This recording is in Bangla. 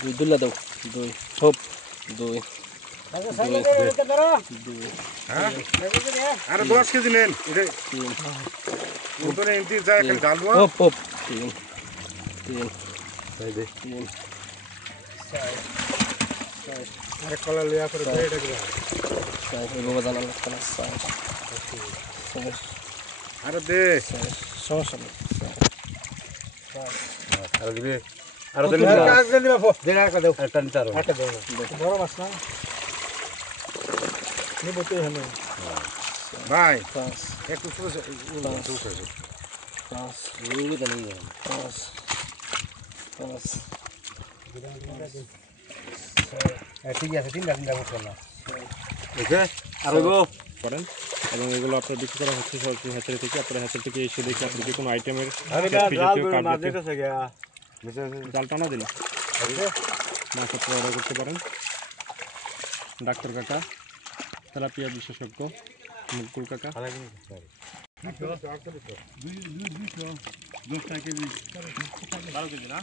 দুই দুলা দাও দুই হোপ দুই আরে 10 কেজি নেন এটা উপরে এন্টি যায় খালি ঢালবো হোপ হোপ তিন তিন এই দে তিন আরে কলা লিয়া করে দে এটা করে বাবা জানাল না আরে দে সমস্যা নেই আরে দিবি আরে দিবি কাজ দেন দিবা দে আর দাও একটা নিতে আরো একটা দাও বড় মাছ না নিব তো হলো ভাই পাঁচ একটু ছোট পাঁচ নিবি তো নিবি পাঁচ পাঁচ ঠিক আছে তিনটা করতে না ওকে আর গো করেন এবং এগুলো আপনার বিক্রি করা হচ্ছে সরাসরি হ্যাচারি থেকে আপনার হ্যাচারি থেকে এসে দেখে আপনি যে কোনো আইটেমের জাল টানা দিল মাছ অর্ডার করতে পারেন। ডাক্তার কাকা তেলাপিয়া বিশেষজ্ঞ মুকুল কাকা কেজি না